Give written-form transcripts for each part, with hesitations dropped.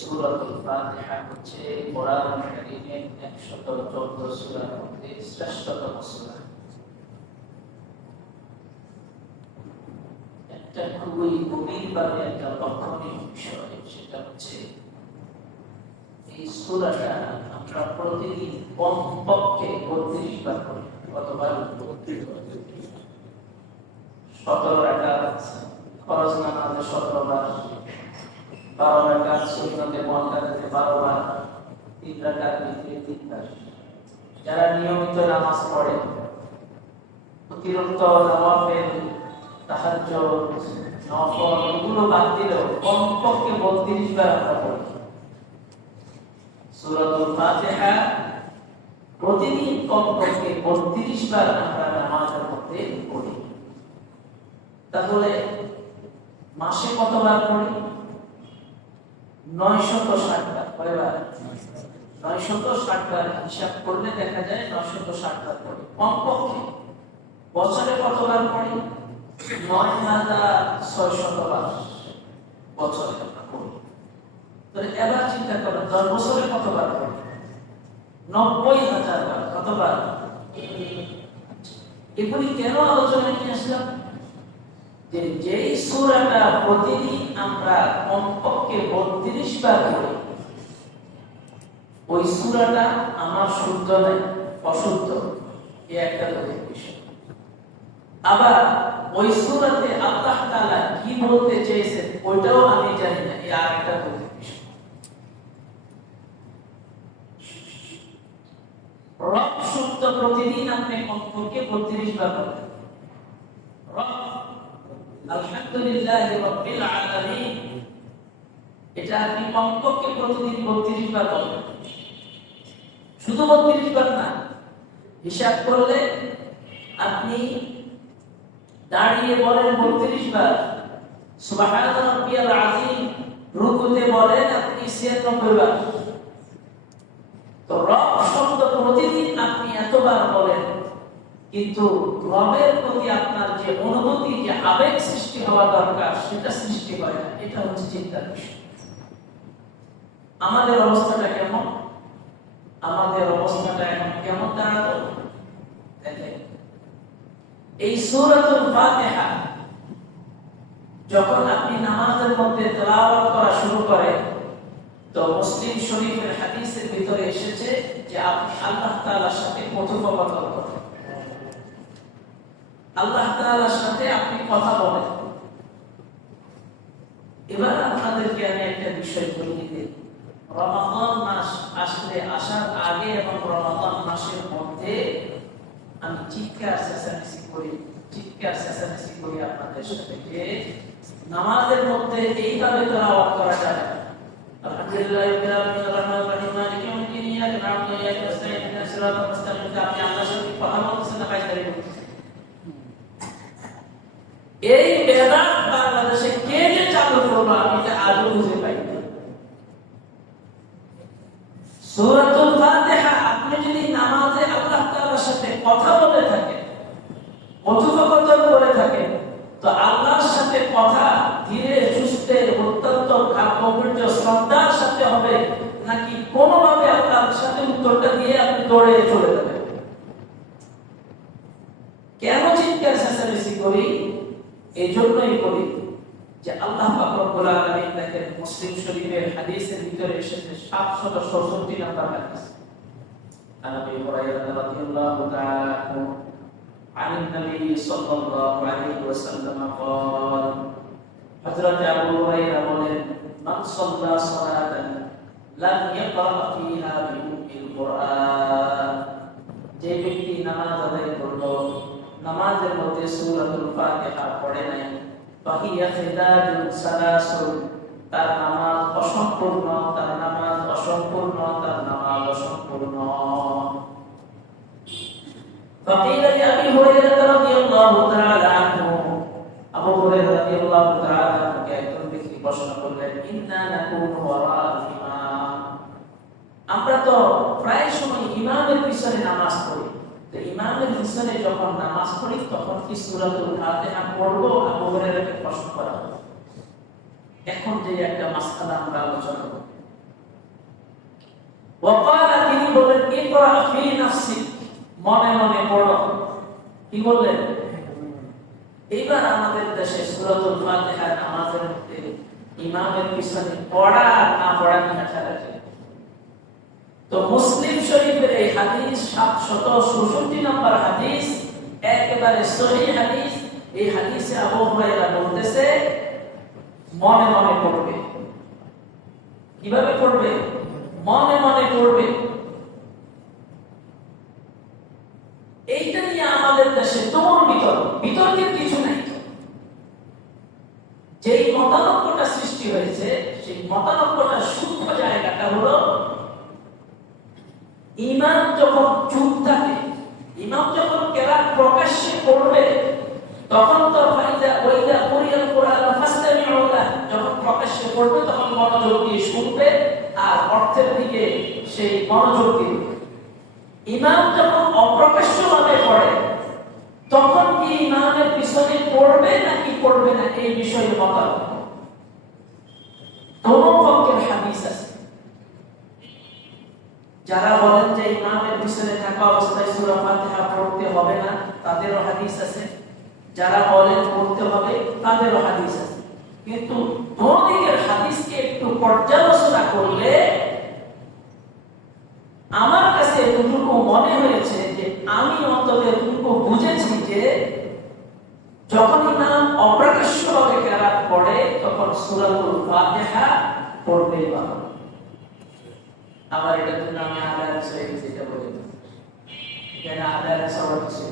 সূরাতুল ফাতিহা হচ্ছে কোরআন কারীমের 114 সূরার মধ্যে শ্রেষ্ঠতম সূরা। একটা খুবই গভীরভাবে একটা লক্ষণীয় বিষয়, সেটা হচ্ছে এই সূরাটা আমরা প্রতিদিন কমপক্ষে 32 বার করি। কতবার? 32 বার। 17 রাকাত ফরজ নামাজে 17 বার, 12 রাকাত সুন্নতে মুআক্কাদাতে 12 বার, 3 রাকাত বিতরে 3 বার। যারা নিয়মিত নামাজ পড়ে, অতিরিক্ত নওয়াফিল, তাহাজ্জুদ, নফল এগুলো বাদ দিলেও কমপক্ষে 32 বার আমরা পড়ি সূরাতুল ফাতিহা। প্রতিদিন কমপক্ষে 32 বার আমরা নামাজের মধ্যে পড়ি। তাহলে মাসে কতবার পড়ি? 960 বার। কয়বার? 960 বার। হিসাব করলে দেখা যায় 960 বার পড়ি কমপক্ষে। বছরে কতবার পড়ি? 9600 বার বছরে আমরা পড়ি। তাহলে এবার চিন্তা করো 10 বছরে কতবার পড়ি? 90000 বার। কতবার? এগুলি কেন আলোচনায় নিয়ে আসলাম? যে যেই সূরাটা প্রতিদিন আমরা কমপক্ষে 32 বার পড়ি, ওই সূরাটা আমার শুদ্ধ নয়, অশুদ্ধ, এই একটা বিষয়। আবার ওই সূরাতে আল্লাহ তাআলা কি বলতে চেয়েছেন ওইটাও আমি জানি না, এই আরেকটা বিষয়। রব শব্দ প্রতিদিন আপনি কমপক্ষে 32 বার পড়েন। রব, আলহামদুলিল্লাহি রাব্বিল আলামিন, এটা আপনি কমপক্ষে প্রতিদিন 32 বার বলেন। শুধু 32 বার না, হিসাব করলে আপনি দাঁড়িয়ে বলেন 32 বার, সুবহান রাব্বিয়াল আযীম, রুকুতে বলেন আপনি 96 বার। তো রব শব্দ প্রতিদিন আপনি এতবার বলেন, কিন্তু রবের প্রতি আপনার যে অনুভূতি, যে আবেগ সৃষ্টি হওয়া দরকার, সেটা সৃষ্টি হয় না। এটা হচ্ছে চিন্তার বিষয়। আমাদের অবস্থাটা কেমন? আমাদের অবস্থাটা এখন কেমন দাঁড়ালো দেখেন। এই সূরাতুল ফাতিহা যখন আপনি নামাজের মধ্যে তেলাওয়াত করা শুরু করেন, তো মুসলিম শরীফের হাদিসের ভিতরে এসেছে যে আপনি আল্লাহ তাআলার সাথে কথোপকথন করেন, আল্লাহ তাআলার সাথে আপনি কথা বলেন। এবার আপনাদেরকে আমি একটা বিষয় বলে দিই। রমাদান মাস আসার আগে এবং রমাদান মাসের মধ্যে আমি চিৎকার চেঁচামেচি করি আপনাদের সাথে যে নামাজের মধ্যে এইভাবে তেলাওয়াত করা যায়। আলহামদুলিল্লাহি রাব্বিল আলামিন আর-রাহমানির রহিম মালিকি ইয়াউমিদ্দিন ইয়্যাকা না'বুদু ওয়া ইয়্যাকা নাস্তাঈন ইহদিনাস সিরাতাল মুস্তাকিম। আপনি আল্লাহর সাথে কথা বলছেন না বাইরে বলছেন? এই বেদাত বাংলাদেশে কে যে চালু করলো আমি এটা আজও বুঝে পাই না। সূরাতুল ফাতিহা আপনি যদি নামাজে আল্লাহ তাআলার সাথে কথা বলে থাকেন, কথোপকথন করে থাকেন, তো আল্লাহর সাথে কথা ধীরে সুস্থে অত্যন্ত গাম্ভীর্য শ্রদ্ধার সাথে হবে, নাকি কোনোভাবে আল্লাহর সাথে উত্তরটা দিয়ে আপনি দৌড়ে চলে যাবেন? কেন চিৎকার চেঁচামেচি করি? এই জন্যই করি যে আল্লাহ পাক রব্বুল আলামিন দেখেন মুসলিম শরীফের হাদিসের ভিতরে এসেছে 766 নম্বর হাদিস। আবু হুরায়রা রাদিয়াল্লাহু তাআলা عن النبي صلى الله عليه وسلم قال حضرت أبو هريرة বলেন من صلى صلاة لم يقرأ فيها بأم القرآن, যে ব্যক্তি নামাজ আদায় করলো নামাজের মধ্যে সূরাতুল ফাতিহা পড়ে নাই, ফাহিয়া খিদাজুন সালাসুন, তার নামাজ অসম্পূর্ণ, তার নামাজ অসম্পূর্ণ, তার নামাজ অসম্পূর্ণ। فقيل لأبي هريرة رضي الله تعالى عنه, আবু হুরায়রা রাদিয়াল্লাহু তাআলা কে একজন ব্যক্তি প্রশ্ন করলেন, ইন্না নাকুনু ওয়ারা'আল ইমাম, আমরা তো প্রায় সময় ইমামের পিছনে নামাজ পড়ি, তো ইমামের পিছনে যখন নামাজ পড়ি তখন কি সূরাতুল ফাতিহা পড়বো? আবু হুরায়রাকে প্রশ্ন করা হলো। এখন যে একটা মাসআলা আমরা আলোচনা করব। ওয়াকালা, তিনি বলেন ইকরা ফি নাফসিক, মনে মনে পড়ো। কি বললেন? এইবার আমাদের দেশে সূরাতুল ফাতিহা নামাজের মধ্যে ইমামের পিছনে পড়া না পড়া নিয়ে খেলাছে। তো মুসলিম শরীফের এই হাদিস 766 নম্বর হাদিস, একেবারে সহিহ হাদিস। এই হাদিসে আবু হুরায়রা বলতেছে মনে মনে পড়বে। কিভাবে পড়বে? মনে মনে পড়বে। এইটা নিয়ে আমাদের দেশে তুমুল বিতর্কের কিছু নাই। যেই মতানৈক্যটা সৃষ্টি হয়েছে, সেই মতানৈক্যটার সূক্ষ্ম জায়গাটা হলো ইমাম যখন চুপ থাকে, ইমাম যখন কেরাত প্রকাশ্যে পড়বে, তখন তো ওইদা কুরিয়াল কুরআন ফাসতামিউ লাহু, যখন প্রকাশ্যে পড়বে তখন মনোযোগ দিয়ে শুনবে আর অর্থের দিকে সেই মনোযোগ দিবে। ইমাম যখন অপ্রকাশ্যভাবে পড়ে, তখন কি ইমামের পিছনে পড়বে নাকি পড়বে না, এই বিষয়ে মতামত দোনো পক্ষের হাদিস আছে। যারা বলেন যে ইমামের পিছনে থাকা অবস্থায় সূরা ফাতিহা পড়তে হবে না, তাদেরও হাদিস আছে। যারা বলেন পড়তে হবে, তাদেরও হাদিস আছে। কিন্তু দোনো দিকের হাদিসকে একটু পর্যালোচনা করলে আমার কাছে এতটুকু মনে হয়েছে যে আমি অন্তত এতটুকু বুঝেছি যে যখন ইমাম অপ্রকাশ্যভাবে কেরাত পড়ে, তখন সূরাতুল ফাতিহা পড়বেই ভালো। আবার এটা তো নামে আলাদা বিষয়, যেটা বলি এখানে আলাদা সবার কিছু,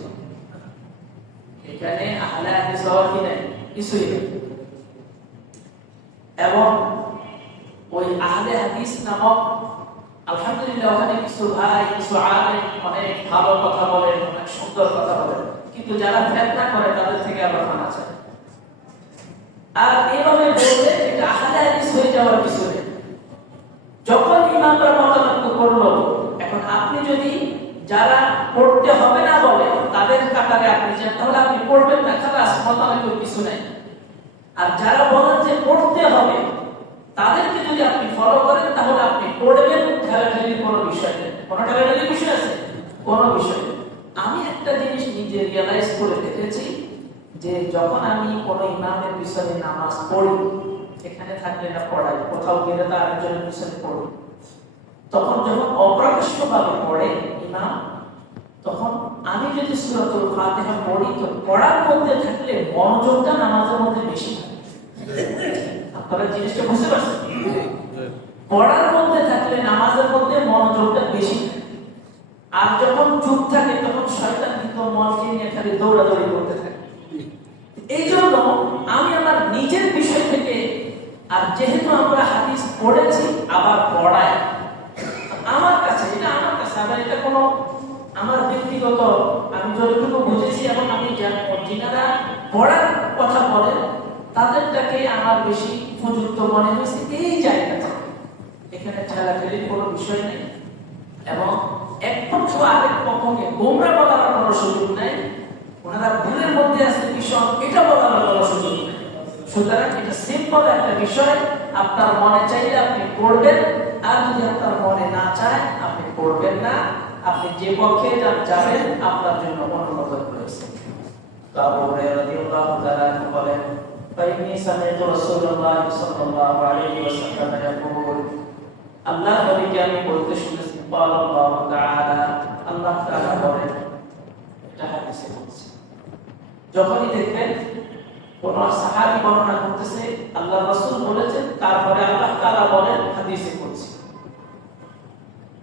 এখানে আলাদা সবার কি নাই, কিছুই নেই। এবং ওই আহলে হাদিস নামক, আলহামদুলিল্লাহ, ওখানে কিছু ভাই, কিছু আলেম অনেক ভালো কথা বলেন, অনেক সুন্দর কথা বলেন, কিন্তু যারা ফিতনা করে তাদের থেকে আবার মানা চায়। আর এইভাবে বললে এটা আহলে হাদিস হয়ে যাওয়ার কিছু নেই। যখন ইমামরা মতামত করলো, এখন আপনি যদি যারা পড়তে হবে না বলে তাদের কাতারে আপনি যান, তাহলে আপনি পড়বেন না, খালাস, মতামত কিছু নাই। আর যারা বলেন যে পড়তে হবে, তাদেরকে যদি আপনি ফলো করেন, তাহলে আপনি পড়বেন। ঠেলাঠেলির কোনো বিষয় নেই। কোনো ঠেলাঠেলির বিষয় আছে? কোনো বিষয় নেই। আমি একটা জিনিস নিজে রিয়ালাইজ করে দেখেছি যে যখন আমি কোনো ইমামের পিছনে নামাজ পড়ি, এখানে থাকলে না পড়াই, কোথাও গেলে তো আরেকজনের পিছনে পড়ি, তখন যখন অপ্রকাশ্যভাবে পড়ে ইমাম, তখন আমি যদি সূরাতুল ফাতিহা পড়ি, তো পড়ার মধ্যে থাকলে মনোযোগটা নামাজের মধ্যে বেশি থাকে। আপনারা জিনিসটা বুঝতে পারছেন? পড়ার মধ্যে থাকলে নামাজের মধ্যে মনোযোগটা বেশি থাকে। আর যখন চুপ থাকে, তখন শয়তান কিন্তু মনকে নিয়ে খালি দৌড়াদৌড়ি করতে থাকে। এই জন্য আমি আমার নিজের বিষয় থেকে, আর যেহেতু আমরা হাদিস পড়েছি আবার পড়াই, আমার কাছে এটা, আমার কাছে আবার এটা কোনো আমার ব্যক্তিগত, আমি যতটুকু বুঝেছি এবং আমি যারা পড়ার কথা বলেন তাদেরটাকে আমার বেশি উপযুক্ত মনে হয়েছে এই জায়গাটা। এখানে ঠেলাঠেলির কোনো বিষয় নেই এবং এক পক্ষ আরেক পক্ষকে গোমরা বলার কোনো সুযোগ নাই। ওনারা ভুলের মধ্যে আছে বিষয়, এটা বলার কোনো সুযোগ নেই। সুতরাং এটা সিম্পল একটা বিষয়। আপনার মনে চাইলে আপনি পড়বেন, আর যদি আপনার মনে না চায় আপনি পড়বেন না। আপনি যে পক্ষে যাবেন আপনার জন্য অনুমোদন রয়েছে। তো আবু হুরায়রা রাদিয়াল্লাহু তাআলা বলেন, ফাইনি সামি'তু রাসূলুল্লাহ সাল্লাল্লাহু আলাইহি ওয়াসাল্লাম ইয়াকুল, আল্লাহ নবীকে আমি বলতে শুনেছি, আল্লাহ তাআলা, আল্লাহ তাআলা বলেন, এটা হাদিসে বলছে। যখনই দেখবেন কোন সাহাবী বর্ণনা করতেছে আল্লাহ রাসূল বলেছেন, তারপরে আল্লাহ তাআলা বলেন, হাদিসে বলছে।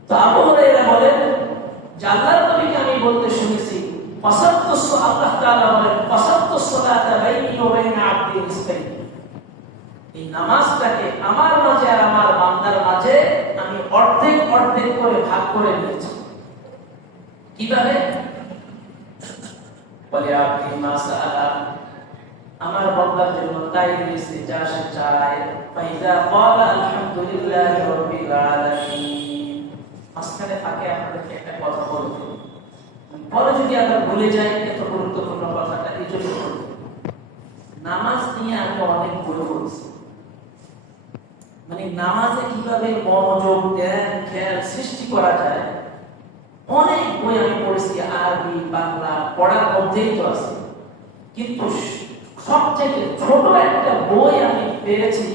তো আবু হুরায়রা বলেন যে আল্লাহর নবীকে আমি বলতে শুনেছি, আল্লাহ তাআলা বলেন, ফাসাত্তু সালাতা বাইনি ওয়া বাইনা আবদি নিসফাইন, এই নামাজটাকে আমার মাঝে আর আমার বান্দার মাঝে আমি অর্ধেক অর্ধেক করে ভাগ করে নিয়েছি। কিভাবে? বলে আপনি মাসালা, আমার বান্দার জন্য তাই দিয়েছে যা সে চায়। ফাইজা ক্বালা আলহামদুলিল্লাহি রাব্বিল আলামিন, মাঝখানে ফাঁকে আপনাদেরকে একটা কথা বলবো, পরে যদি আমরা ভুলে যাই এত গুরুত্বপূর্ণ কথাটা, এই জন্য নামাজ নিয়ে আমি অনেক ভুল করেছি। মানে নামাজে কিভাবে মনোযোগ ধ্যান খেয়াল সৃষ্টি করা যায় অনেক বই আমি পড়েছি, আরবি বাংলা পড়ার মধ্যেই তো আছে, কিন্তু সবচেয়ে ছোট একটা বই আমি পেয়েছি,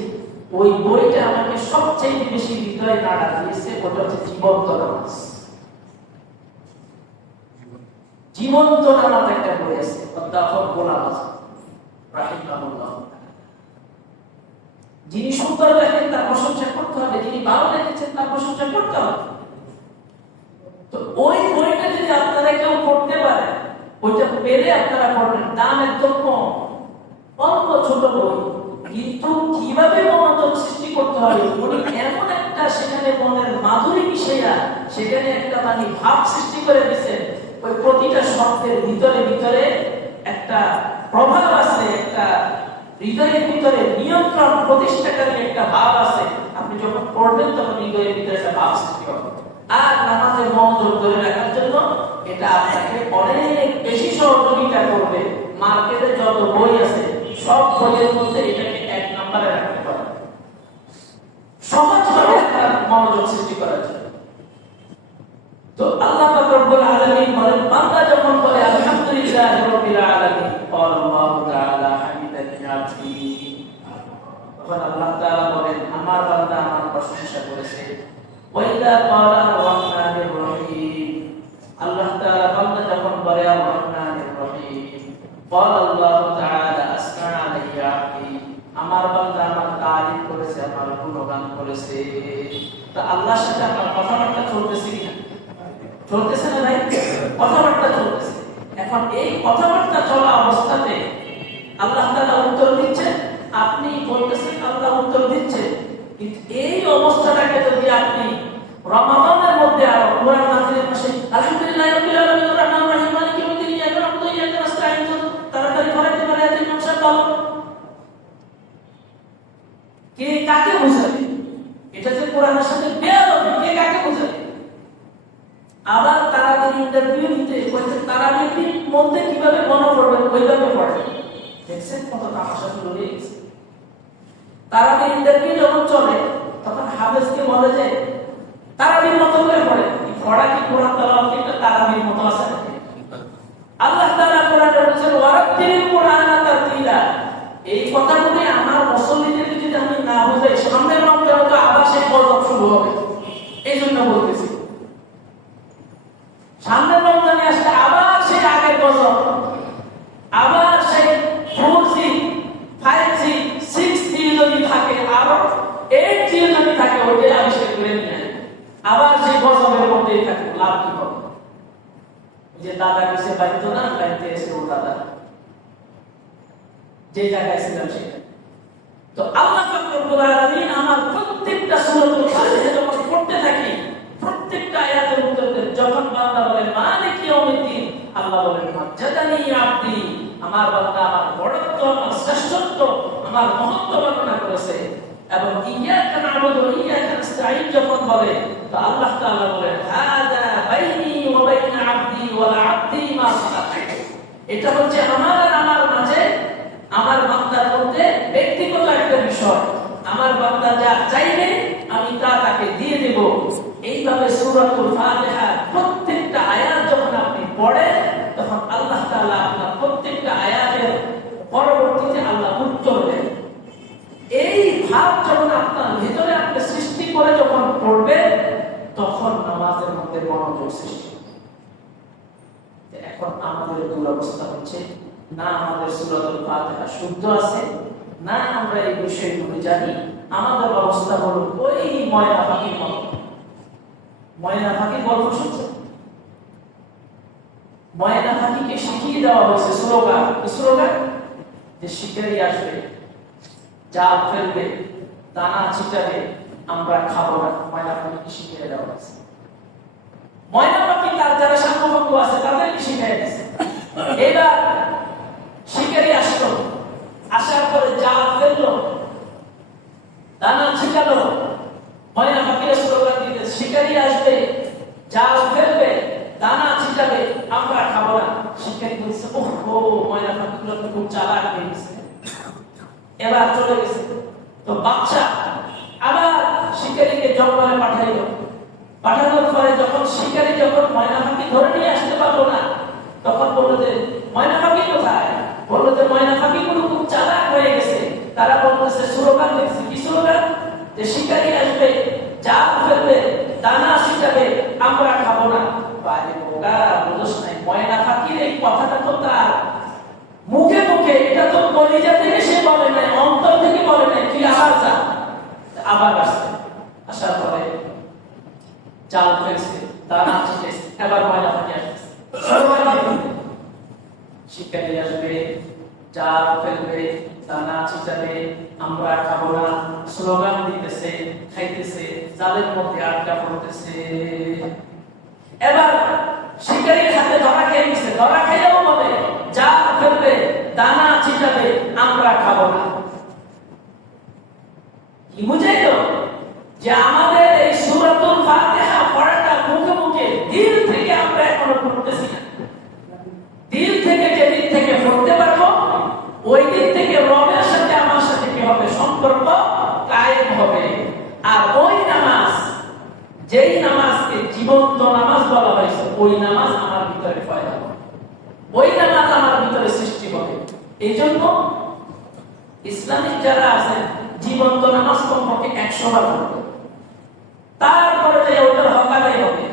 ওই বইটা আমাকে সবচেয়ে বেশি হৃদয়ে নাড়া দিয়েছে, ওটা হচ্ছে জীবন্ত নামাজ। জীবন্ত নামাজ একটা বই আছে, অধ্যাপক গোলাম আযম রাহিমাহুল্লাহ। যিনি সুন্দর লেখেন তার প্রশংসা করতে হবে, যিনি ভালো লিখেছেন তার প্রশংসা করতে হবে। তো ওই বইটা যদি আপনারা কেউ পড়তে পারে, ওইটা পেলে আপনারা পড়বেন, দাম একদম কম, অল্প ছোট বই, কিন্তু কিভাবে মনোযোগ সৃষ্টি করতে হবে উনি এমন একটা সেখানে মনের মাধুরী মিশাইয়া সেখানে একটা মানে ভাব সৃষ্টি করে দিয়েছেন। ওই প্রতিটা শব্দের ভিতরে ভিতরে একটা প্রভাব আছে, একটা হৃদয়ের ভিতরে নিয়ন্ত্রণ প্রতিষ্ঠাকারী একটা ভাব আছে। আপনি যখন পড়বেন তখন হৃদয়ের ভিতরে একটা ভাব সৃষ্টি হবে। আর নামাজের মনোযোগ ধরে রাখার জন্য এটা আপনাকে অনেক বেশি সহযোগিতা করবে। মার্কেটে যত বই আছে সব বইয়ের মধ্যে এটাকে এক নম্বরে রাখতে পারে, সহজভাবে মনোযোগ সৃষ্টি করার জন্য। তো আল্লাহ পাক রব্বুল আলামিন বলেন, বান্দা যখন বলে আলহামদুলিল্লাহি রাব্বিল আলামিন, আল্লাহু তাআলা হামিদানি আবদি, তখন আল্লাহ তাআলা বলেন আমার বান্দা আমার প্রশংসা করেছে। ওয়াইদা ক্বালা আর-রাহমানির রহিম, আল্লাহ তাআলা বান্দা যখন বলে আর-রাহমানির রহিম, ক্বালা আল্লাহু তাআলা আসনা আলাইয়া আবদি, আমার বান্দা আমার তারিফ করেছে, আমার গুণগান করেছে। তা আল্লাহর সাথে আমার কথাবার্তা চলতেছে কিনা? চলতেছে না ভাই? কথাবার্তা চলতেছে। এখন এই কথাবার্তা চলা অবস্থাতে আল্লাহ তাআলা উত্তর দিচ্ছেন, আপনি বলতেছেন, আল্লাহ উত্তর দিচ্ছে। কিন্তু এই অবস্থাটাকে যদি আপনি রমাদানের মধ্যে আর কোরআন নাযিলের মাসে আলহামদুলিল্লাহি রাব্বিল আলামিন আর রাহমানির রহিম মালিকি ইয়াউমিদ্দিন ইয়াকা না'বুদু ওয়া ইয়াকা নাস্তাঈন তাড়াতাড়ি করাইতে পারে এত ইনশাআল্লাহ, কে কাকে বোঝাবে? এটা যে কোরআনের সাথে বেয়াদবি, কে কাকে বোঝাবে? আবার তারাবির ইন্টারভিউ নিতে কইতে তারাবির মধ্যে কিভাবে মনে পড়বে ওইভাবে পড়ে। দেখছেন কত তামাশা শুরু হয়ে গেছে। তারাবির ইন্টারভিউ যখন চলে তখন হাফেজকে বলে যে তারাবির মতো করে পড়ে। এই পড়া কি কোরআন তেলাওয়াত এটা তারাবির মতো আছে নাকি? আল্লাহ তাআলা কোরআনে বলেছেন ওয়ারাত্তিলিল কুরআনা তারতিলা। এই কথাগুলি আমার মুসল্লিদেরকে যদি আমি না বুঝাই, সামনের রমজানে তো আবার সেই গজব শুরু হবে। এইজন্য বলতেছি, সামনের রমজানে আসলে আবার সেই আগের গজব, আবার সেই 4G 5G 6G যদি থাকে, আরো 8G যদি থাকে, ওইটাই আবিষ্কার করে নিয়ে আবার সেই গজবের মধ্যেই থাকে। লাভ কি হবে? যে দাদা কাছে বাড়িতে না, বাড়িতে এসে ও দাদা যে জায়গায় ছিলাম সেটা। তো আল্লাহ পাক রব্বুল আলামিন আমার প্রত্যেকটা সূরাতুল ফাতিহা যখন পড়তে থাকি, প্রত্যেকটা আয়াতের মধ্যে যখন বান্দা বলে মালিক ইয়াউমিদ্দিন, আল্লাহ বলেন মাজ্জাদানি আবদি, আমার বান্দা আমার বড়ত্ব, আমার শ্রেষ্ঠত্ব, আমার মহত্ব বর্ণনা করেছে। এবং ইয়াকা না'বুদু ওয়া ইয়াকা নাস্তাঈন যখন বলে, তো আল্লাহ তাআলা বলেন হাদা বাইনি ওয়া বাইনা আবদি ওয়াল আবদি মা সালাত, এটা হচ্ছে আমার আর আমার মাঝে, আমার বান্দার মধ্যে ব্যক্তিগত একটা বিষয়। আমার বান্দা যা চাইবে আমি তা তাকে দিয়ে দেব। এইভাবে সূরাতুল ফাতিহা প্রত্যেকটা আয়াত যখন আপনি পড়েন, তখন আল্লাহ তাআলা আপনার প্রত্যেকটা আয়াতের পরবর্তীতে আল্লাহ উত্তর দেন। এই ভাব যখন আপনার ভিতরে আপনি সৃষ্টি করে যখন পড়বেন, তখন নামাজের মধ্যে মনোযোগ সৃষ্টি হবে। এখন আমাদের দুরবস্থা হচ্ছে, না আমাদের সূরাতুল ফাতিহা শুদ্ধ আছে, না আমরা এই বিষয়গুলো জানি। আমাদের অবস্থা হলো ওই ময়না পাখির মতো। ময়না পাখির গল্প শুনছেন? ময়না পাখিকে শিখিয়ে দেওয়া হয়েছে স্লোগান যে শিকারি আসবে, জাল ফেলবে, দানা ছিটাবে, আমরা খাবো না। ময়না পাখিকে শিখিয়ে দেওয়া হয়েছে। ময়না পাখি তার যারা সাংবাদিক আছে তাদেরকে শিখিয়ে দিয়েছে। এবার শিকারি আসলো, আসার পরে জাল ফেললো, দানা ছিটালো, ময়না পাখিরা স্লোগান দিতে শিকারি আসবে, জাল ফেলবে, দানা ছিটাবে, আমরা খাবো না। শিকারি বলছে ওহো, ময়না পাখিগুলো খুব চালাক হয়ে গেছে, এবার চলে গেছে। তো বাচ্চা আবার শিকারীকে জঙ্গলে পাঠানোর পরে যখন শিকারী যখন ময়না পাখি ধরে নিয়ে আসতে পারলো না, তখন বললো যে ময়না পাখি কোথায়? বললো যে ময়না পাখিগুলো খুব চালাক হয়ে গেছে। তারা বলতেছে স্লোগান দিচ্ছে, কি স্লোগান? যে শিকারী আসবে, জাল ফেলবে, দানা ছিটাবে, আমরা খাবো না। বাইরে বোকা, বুঝোস নাই, ময়না পাখির এই কথাটা তো তার মুখে মুখে, এটা তো কলিজা থেকে সে বলে নাই, অন্তর থেকে বলে নাই। তুই আবার যা। আবার আসছে, আসার পরে জাল ফেলছে, দানা ছিটেছে, এবার ময়না পাখি আসছে। শিকারী আসবে, জাল ফেলবে, দানা ছিটাবে, আমরা খাবো না, স্লোগান দিতেছে, খাইতেছে, জালের মধ্যে আটকা পড়তেছে। এবার শিকারীর হাতে ধরা খেয়ে গেছে, ধরা খেয়েও বলে জাল ফেলবে, দানা ছিটাবে, আমরা খাবো না। কি বুঝাইলো? যে আমাদের এই সূরাতুল ফাতিহা পড়াটা মুখে মুখে, দিল থেকে আমরা এখনো পড়তেছি না। দিল থেকে যেদিন থেকে পড়তে পারবো, ওই দিন থেকে রবের সাথে আমার সাথে কি হবে? সম্পর্ক কায়েম হবে। আর ওই নামাজ, যেই নামাজকে জীবন্ত নামাজ বলা হয়েছে, ওই নামাজ আমার ভিতরে পয়দা হবে, ওই নামাজ আমার ভিতরে সৃষ্টি হবে। এই জন্য ইসলামিক যারা আছে, জীবন্ত নামাজ কমপক্ষে 100 বার পড়বে, তারপরে যে ওটার হক আদায় হবে।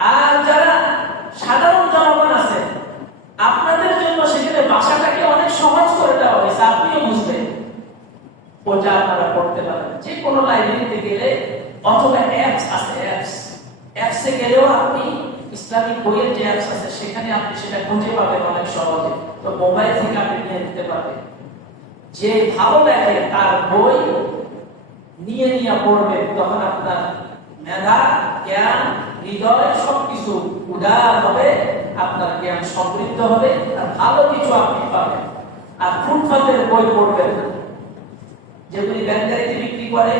আর যারা সাধারণ জনগণ আছে, আপনাদের জন্য সেখানে ভাষাটাকে অনেক সহজ করে দেওয়া হয়েছে, আপনিও বুঝবেন। ওটা আপনারা পড়তে পারেন যে কোনো লাইব্রেরিতে গেলে, অথবা অ্যাপস আছে, অ্যাপসে গেলেও আপনি ইসলামিক বইয়ের যে অ্যাপস আছে সেখানে আপনি সেটা খুঁজে পাবেন অনেক সহজে। তো মোবাইল থেকে আপনি নিয়ে নিতে পারবেন। যে ভালো লাগে তার বই নিয়ে নিয়ে পড়বেন, তখন আপনার মেধা, জ্ঞান, হৃদয় সবকিছু উদার হবে, আপনার জ্ঞান সমৃদ্ধ হবে, আর ভালো কিছু আপনি পাবেন। আর ফুটপাতের বই পড়বেন না, যেগুলি ব্যাংকারিতে বিক্রি করে,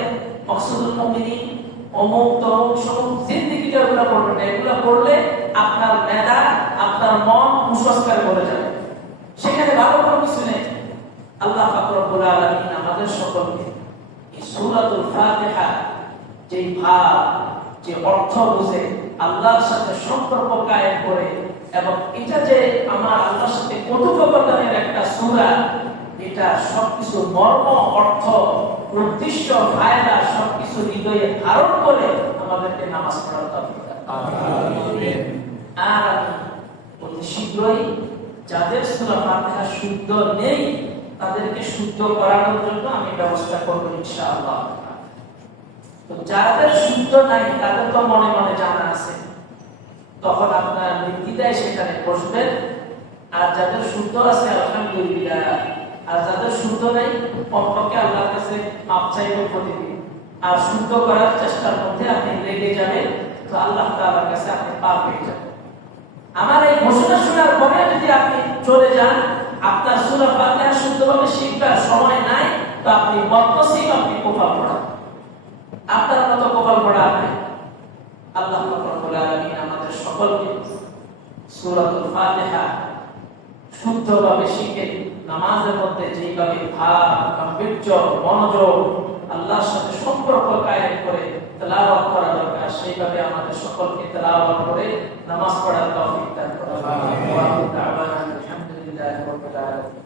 মকসুদুল মুমিনিন, অমুক তমুক সমুক জিন্দেগিটা এগুলো পড়বেন না। এগুলো পড়লে আপনার মেধা, আপনার মন কুসংস্কার করে যাবে, সেখানে ভালো কোনো কিছু নেই। আল্লাহ পাক রব্বুল আলামিন আমাদের সকলকে এই সূরাতুল ফাতিহা যেই ভাব, যে অর্থ বুঝে আল্লাহর সাথে সম্পর্ক কায়েম করে, এবং এটা যে আমার আল্লাহর সাথে কথোপকথনের একটা সূরা, এটা সবকিছু মর্ম, অর্থ, উদ্দেশ্য, ফায়দা সবকিছু হৃদয়ে ধারণ করে আমাদেরকে নামাজ পড়ার তৌফিক দান করুন। আর অতি শীঘ্রই যাদের সূরা ফাতিহা শুদ্ধ নেই, তাদেরকে শুদ্ধ করানোর জন্য আমি ব্যবস্থা করব ইনশাআল্লাহ। তো যাদের শুদ্ধ নাই, তাদের তো মনে মনে জানা আছে, তখন আপনার নির্দ্বিধায় সেখানে বসবেন। আর যাদের শুদ্ধ আছে আলহামদুলিল্লাহ, আর যাদের শুদ্ধ নাই, কমপক্ষে আল্লাহর কাছে মাপ চাইবেন প্রতিদিন। আর শুদ্ধ করার চেষ্টার মধ্যে আপনি লেগে যাবেন, তো আল্লাহ তাআলার কাছে আপনি পার পেয়ে যাবেন। আমার এই ঘোষণা শোনার পরে যদি আপনি চলে যান, আপনার সূরা ফাতিহা শুদ্ধভাবে শিখবার সময় নাই, তো আপনি বদনসিব, আপনি কপাল পড়া, আপনার মতো কপাল পড়া আপনি। আল্লাহ রাব্বুল আলামিন আমাদের সকলকে সূরাতুল ফাতিহা শুদ্ধভাবে শিখে নামাজের মধ্যে যেভাবে ভাব, গাম্ভীর্য, মনোযোগ, আল্লাহর সাথে সম্পর্ক কায়েম করে তেলাওয়াত করা দরকার, সেইভাবে আমাদের সকলকে তেলাওয়াত করে নামাজ পড়ার তৌফিক দান করুন। আলহামদুলিল্লাহি রাব্বিল আলামিন।